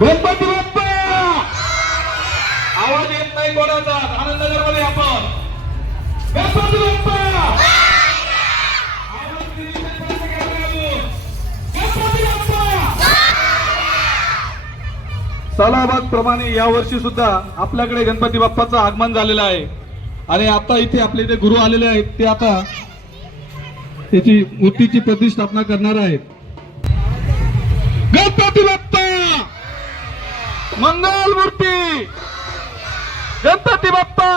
गणपती बाप्पा आवाज येत नाही कोणाचा आनंदनगर मध्ये आपण गणपती बाप्पा सालाबाद प्रमाणे या वर्षी सुद्धा आपल्याकडे गणपती बाप्पाचं आगमन झालेलं आहे आणि आता इथे आपले जे गुरु आलेले आहेत ते आता त्याची मूर्तीची प्रतिष्ठापना करणार आहेत. गणपती बाप्पा मंगल मूर्ती गणपती बाप्पा.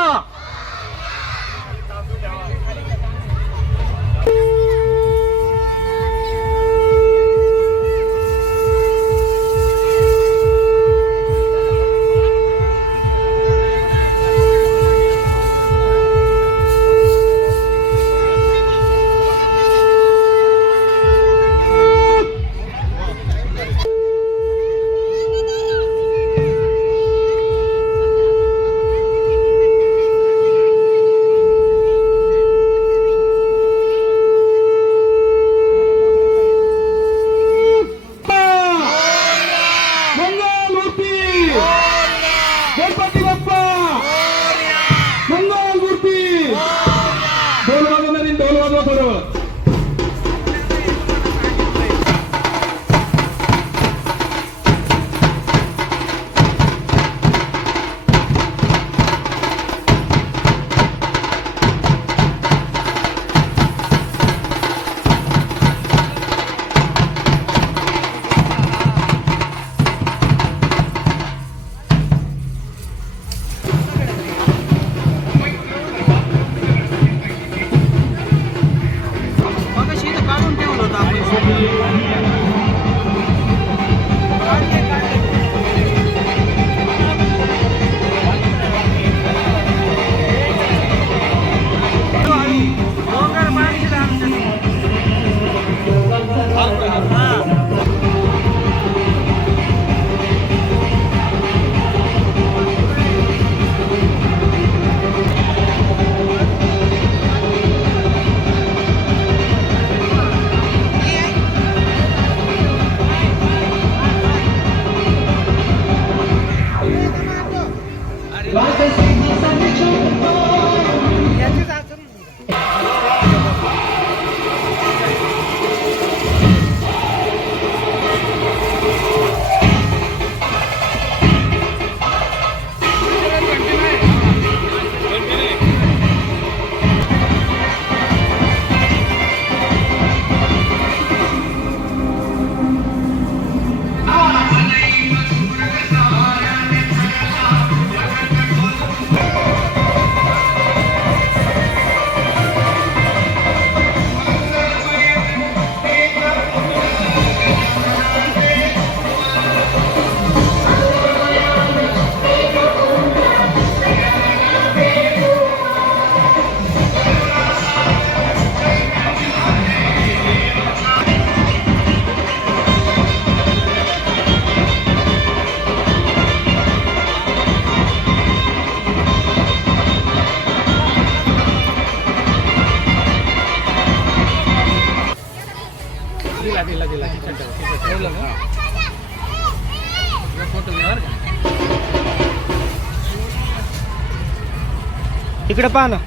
इकडे पहा ना.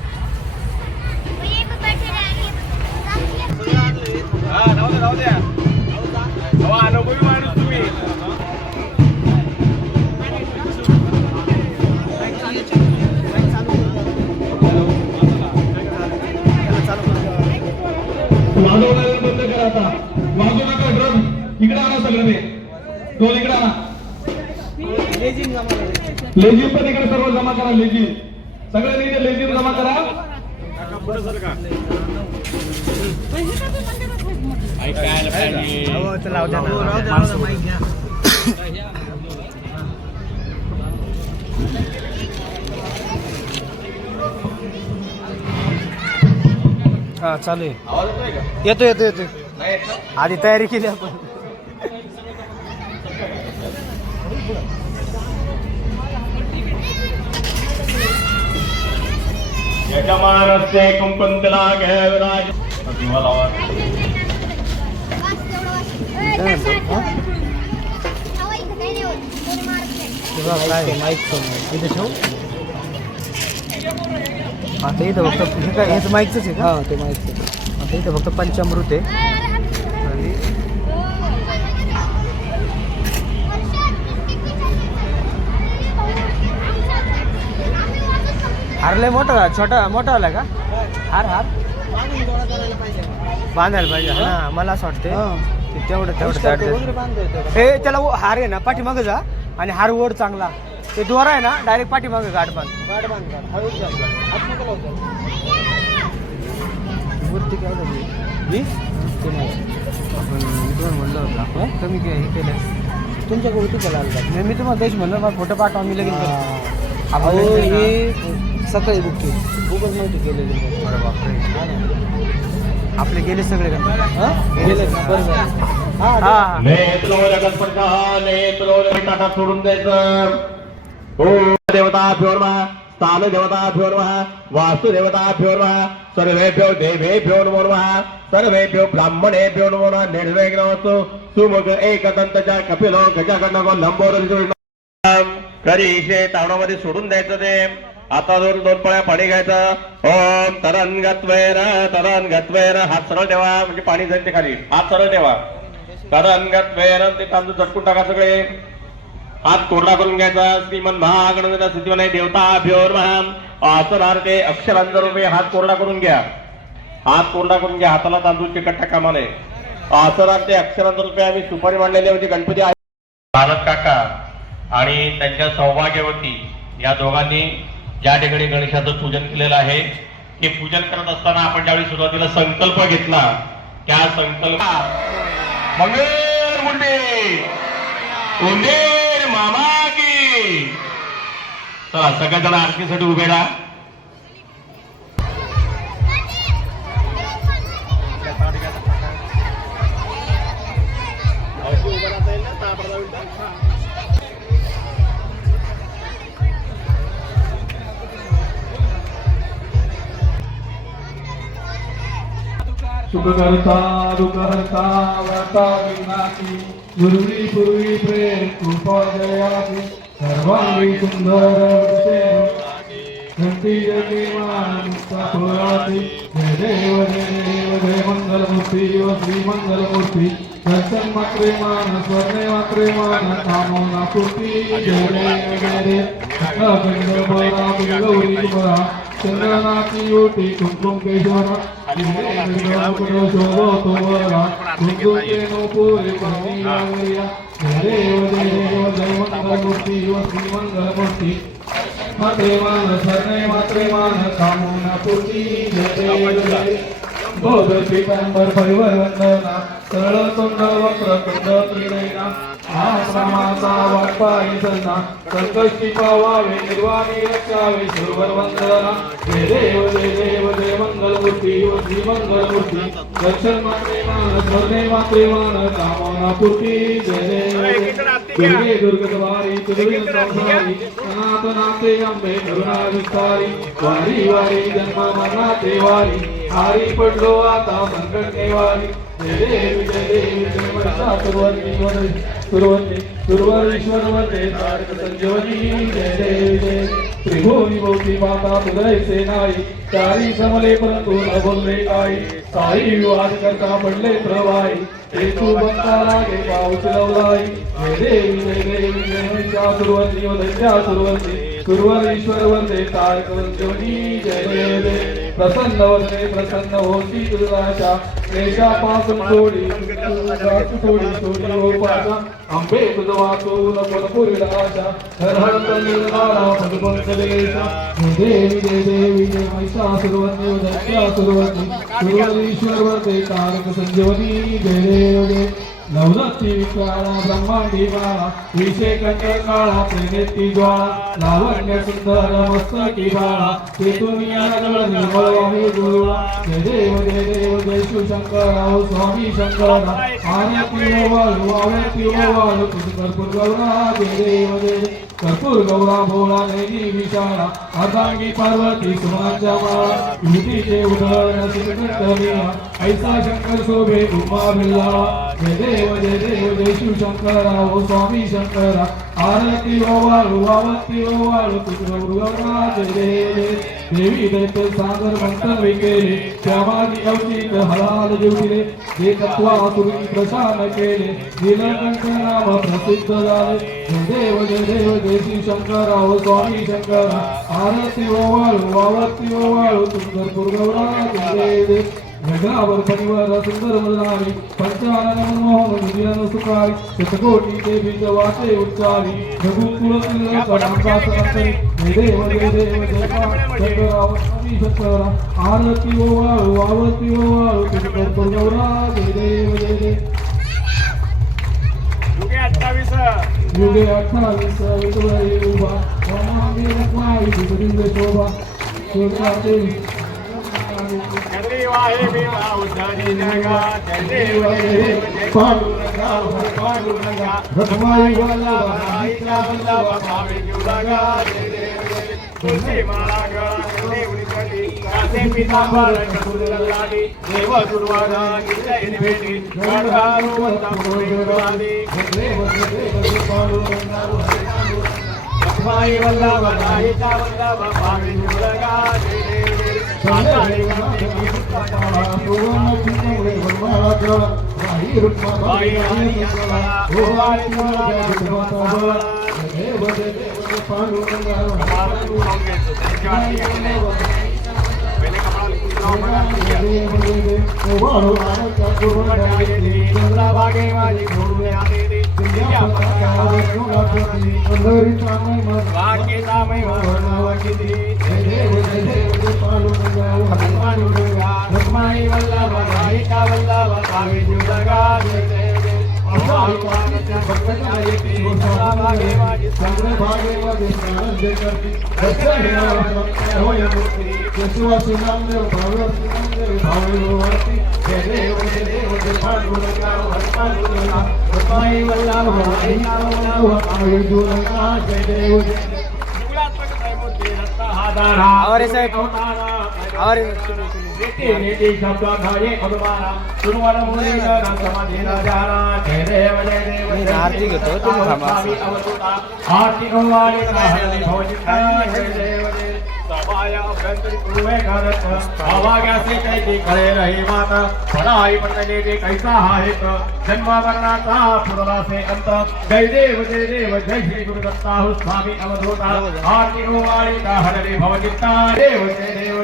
वाजवणारे बंद करा आता. वाजवू नका ड्रम. इकडे आणा सगळं ते ढोल इकडे आणा. लेझिम पण इकडे सर्व जमा करा. लेझिम सगळ्यांनी इथे लेझिम जमा करा. हा चालू आहे. येतो येतो येतो. आधी तयारी केली आपण. यजमानस्य कुंकुंतला गैराज काय माईक इथे ठेवू. आता इथं फक्त हे काय हेच माईकचंच आहे का. हा ते माईकचं. आता इथं फक्त पंचामृत आहे. आणि हारलंय मोठा छोटा मोठा आला का. हार हार बांधायला पाहिजे. हा मला असं वाटतं तेवढं हे त्याला हार आहे ना पाठीमागं जा आणि हार ओढ चांगला. ते दोरा आहे ना डायरेक्ट पाठीमागं गाठ बांध. मूर्ती काय झाली ते नाही आपण तुम्हाला म्हणलं होतं आपण कमी हे केलं तुमच्याकडे होती का लाल बाग. मी तुम्हाला तेच म्हणलं मला फोटो पाठवा मी लगेच. आपण हे सकाळी बुक केली गुगल नव्हती केलेली. बरं बापरे आपले गेले सगळे गेले बरोबर. हा टाटा सोडून द्यायचं. ओ देवता फ्योर्मा स्थान देवता फ्योर्मा वास्तुदेवता फ्योर्मा सर्वेभ्यो देवेभ्यो नमो नमः सर्वेभ्यो ब्राह्मणेभ्यो नमो नमः. निर्विघ्नवस्तु सुमुख एकदंतच्या कपिलो गजागणको लंबोर करीशे तावणामध्ये सोडून द्यायचं ते. आता दोन पळ्या पाणी घ्यायचं. ओम तरंगत्वेर हात सरळ ठेवा म्हणजे पाणी जाईल ते खाली. हात सरळ ठेवा. तरंगत्वेर ते तांदूळ झटकून टाका सगळे. हात कोरडा करून घ्यायचा. श्रीमन महागणपती सिद्धिविनायक देवताभ्यो नमः. आसनार्थे अक्षरांजरूपे हात कोरडा करून घ्या. हात कोरडा करून घ्या. हाताला तांदूळ चिकट टाका माने. आसनार्थे अक्षरांजरूपे आम्ही सुपारी मांडलेली म्हणजे गणपती आहे. भारत काका आणि त्यांच्या सौभाग्यवती या दोघांनी ज्या ठिकाणी गणेशाचं पूजन केलेलं आहे ते पूजन करत असताना आपण ज्यावेळी सुरुवातीला संकल्प घेतला त्या संकल्प मंगल मुंडे उंदेर मामा की. चला सगळेजण आरतीसाठी उभे राहा. सुखकर्ता दुःखहर्ता वर्ता विघ्नाची गुरुरी पूर्वी प्रेम कृपा जयाची सर्वांगी सुंदर जय केमानंदचा फुलावती जय देव जय मंगलमूर्ती व श्री मंगलमूर्ती दर्शन मात्रे मान स्वर्णे मात्रे मान कामना पूर्ती जय देव अखंड बरा गौरी बरा चंद्रनाथी योटी कुंकुम केशवरा शोभो तो बरा कुंकुम केनो पुरी पत्नी देव जय मंगलमूर्ती व श्री मंगलमूर्ती मात्रे मान स्वर्णे मात्रे मान कामना पूर्ती जय देव बोध पीतांबर परिवर वंदना सरळ तोंड वक्र कुंड त्रिनयना आश्रमाचा वाटपाई सन्ना संकष्टी पावावे निर्वाणी रक्षावे सुरवर वंदना जय देव जय मंगलमूर्ती व श्री मंगलमूर्ती दर्शन मात्रे मान स्वर्णे मात्रे मान कामना पूर्ती जय देव दुर्गद्वारी तुर्विन संसारी सनातनाते अंबे करुणा विस्तारी वारी वारी जन्म मरणाते वारी हारी पडलो आता संकट नेवारी जय देव जय सुरवरीश्वर वंदे तारक संजीवनी जय देव त्रिभुवनी भोवती माता तुझे सेनाई चारी समले परंतु न बोलले काही साई विवाद करता पडले प्रवाही ते तू बनता लागे पाऊस लवलाई जय देव जय महिषासुरवंदी व दैत्यासुरवंदी सुरवरीश्वर वंदे तारक संजीवनी जय देव प्रसन्न वदने प्रसन्न होती तुझाच्या क्लेशापासून सोडी सोडी उपासा अंबे तुझ वाचून पदपुरीला आशा हर हर तल्लीला पदपंचलेशा देवी जय महिषासुरवंदी व दैत्यासुरवंदी सुरवरीश्वर वंदे तारक संजीवनी जय देव नवदत्ती विकारा ब्रह्मांडी बाळा विषय कंठ काळा प्रेनेती ज्वाळा लावण्य सुंदर मस्तकी बाळा तेथून निर्मळ वाणी गुरुळा जय देव जय शिवशंकराव स्वामी शंकरा आरती ओवाळू आरती ओवाळू तुझ कर्पूर गौरा जय देव कर्पूर गौरा भोळा नैनी विशाळा अर्धांगी पार्वती सुमांच्या माळा युतीचे उधळण श्रीकंठमिया ऐसा शंकर शोभे उमा भिल्लावा जय देव जय शिवशंकराव स्वामी शंकरा आरती ओवाळू आवती ओवाळू तुझ गौरा जय देवी दैत्य सागर मंथन विकेले त्यामागी अवतीत हलाल जीवले जे तत्वासुरी प्रशान केले नीलकंठ नाम प्रसिद्ध झाले जय देव जय शिवशंकराव स्वामी शंकरा आरती ओवाळू आवती ओवाळू तुझ कर्पूर गौरा जय देव जगावर परिवार सुंदर मलनारी पंचानन मनमोहन निधिरन सुखारी शतकोटी देवीच वाचे उच्चारी जगुकुल कडांकासनंतरी देव जय शंकराव स्वामी शंकरा आरती ओवाळू आवती ओवाळू तुझ कर्पूर गौरा जय देव युगे 28 विठुराई उभा वनांगी रखमाई तुझिंद शोभा सुरते वाहे बिना उधारी नगा देव पांडुरंगा रखमाई वाला वाईचा वल्लभ भावे जुलगा तुझे माळागा देवनी कली कासे पितांबर फुललाडी देव दुर्वागा गिरैन भेटी गणगारू वंता पुरेवादी देव पांडुरंगा रखमाई वल्लभ वाईचा वल्लभ भावे जुलगा रखमाई वल्लभ वाईचा वल्लभ भावे जुलगा और आरती घेतो तुम्ही आया अभ्यंतरी पूर्वे घरत आवाग्यासी कैसी कळे रही माता पडाई पडले ते कैसा आहेत जन्म मरणाचा पुरलासे अंत जय देव जय श्री गुरु दत्ता हो स्वामी अवधूता आरती ओवाळी का हरले भवचित्ता देव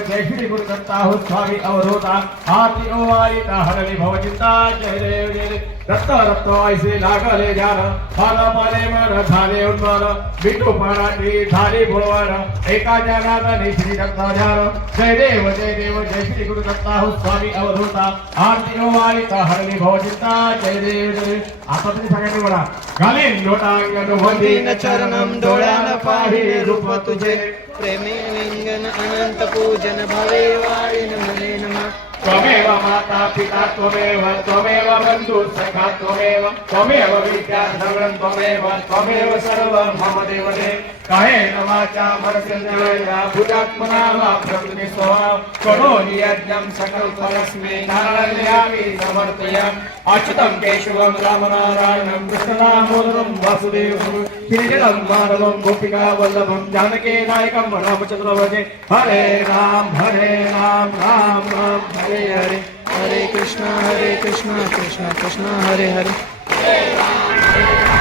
जय श्री गुरु दत्ता हो स्वामी अवधूता आरती ओवाळी का हरले भवचित्ता जय देव दत्त दत्त ऐसे लागले ध्यान फाला पाले मन झाले उन्मान बिटू पाराटी झाली बुळवान एका जनार्दनी श्री दत्त ध्यान जय देव जय श्री गुरु दत्ता हो स्वामी अवधूता आरती ओवाळी का हरली भवचित्ता जय देव आता तुम्ही सगळ्यांनी म्हणा घालीन लोटांगण वंदीन चरणम डोळ्यानं पाहिले रूप तुझे प्रेमे लिंगन अनंत पूजन भावे वाळीन मने नमः त्वमेव माता पिता त्वमेव बंधु सखा त्वमेव विद्या सर्वं त्वमेव सर्वं मम देव काहे नमाचा मनसंजया भुजात्मना वा प्रकृति स्वभाव करोमि यज्ञं सकल परस्मै नारायणामि समर्पयामि अच्युतं केशवं रामनारायणं कृष्णदामोदरं वासुदेवं श्रीजलं माधवं गोपिका वल्लभं जानकी नायकं रामचंद्र भजे हरे राम राम राम हरे हरे हरे कृष्णा कृष्णा कृष्णा हरे हरे